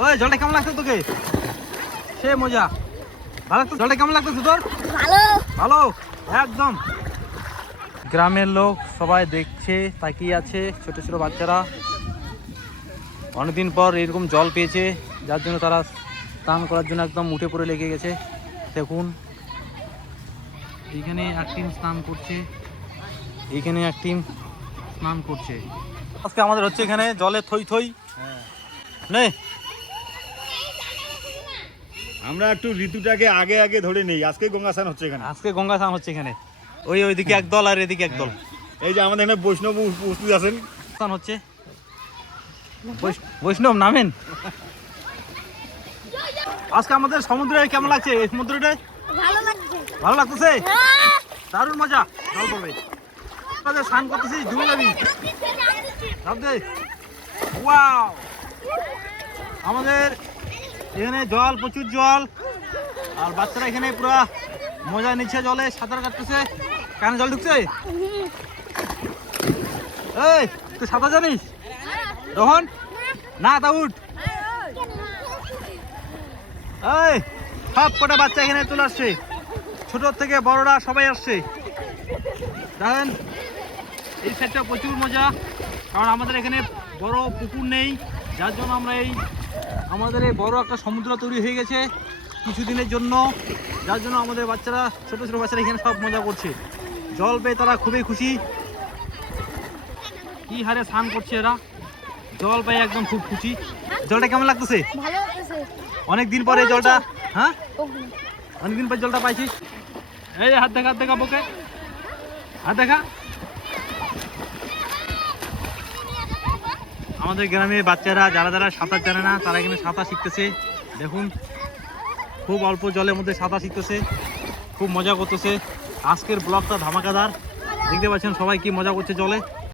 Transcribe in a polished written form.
ওই জলটা কেমন লাগছে তোকে? সে মজা। ভালো তো, জলটা কেমন লাগতেছে তোর? ভালো ভালো একদম। গ্রামের লোক সবাই দেখছে, তাকিয়ে আছে। ছোট ছোট বাচ্চারা অনেকদিন পর এরকম জল পেয়েছে, যার জন্য তারা স্নান করার জন্য একদম উঠে পড়ে লেগে গেছে। দেখুন এইখানে এক টিম স্নান করছে, এইখানে এক টিম স্নান করছে। আজকে আমাদের হচ্ছে এখানে জলে থই থই। নে আমরা একটু ঋতুটাকে আগে আগে ধরে নেই। আজকে গঙ্গা স্নান হচ্ছে এখানে। আজকে গঙ্গা স্নান হচ্ছে এখানে। ওইদিকে একদল আর এদিকে একদল। এই যে আমাদের এখানে বৈষ্ণব উপস্থিত আছেন। স্নান হচ্ছে। বৈষ্ণব নামেন। আজকে আমাদের সমুদ্রে কেমন লাগছে? এই সমুদ্রটা ভালো লাগছে। ভালো লাগতেছে, দারুণ মজা। জল পড়বে, স্নান করতেছিস, ডুবে যাবি। লাফ দে। ওয়াও, আমাদের এখানে জল, প্রচুর জল। আর বাচ্চারা এখানে পুরো মজা নিচ্ছে, জলে সাঁতার কাটতেছে। কানে জল ঢুকছে? এই তুই সাঁতার জানিস রোহন? না তা উঠ। এই সব কটা বাচ্চা এখানে চলে আসছে, ছোট থেকে বড়রা সবাই আসছে। দেখেন এই সাইডটা প্রচুর মজা, কারণ আমাদের এখানে বড় পুকুর নেই, যার জন্য আমরা আমাদের এই বড় একটা সমুদ্র তৈরি হয়ে গেছে কিছুদিনের জন্য, যার জন্য আমাদের বাচ্চারা, ছোট ছোট বাচ্চারা এখানে সব মজা করছে। জল পেয়ে তারা খুবই খুশি, কি হারে স্নান করছে এরা, জল পেয়ে একদম খুব খুশি। জলটা কেমন লাগতেছে? ভালো লাগছে। অনেকদিন পরে জলটা, হ্যাঁ অনেকদিন পর জলটা পাইছিস। এই যে হাত দেখা, হাত দেখা বকে, হাত দেখা। আমাদের গ্রামে বাচ্চারা যারা যারা সাঁতার জানে না, তারা এখানে সাঁতার শিখতেছে। দেখুন খুব অল্প জলের মধ্যে সাঁতার শিখতেছে, খুব মজা করতেছে। আজকের ব্লগটা ধামাকাদার, দেখতে পাচ্ছেন সবাই কি মজা করছে জলে।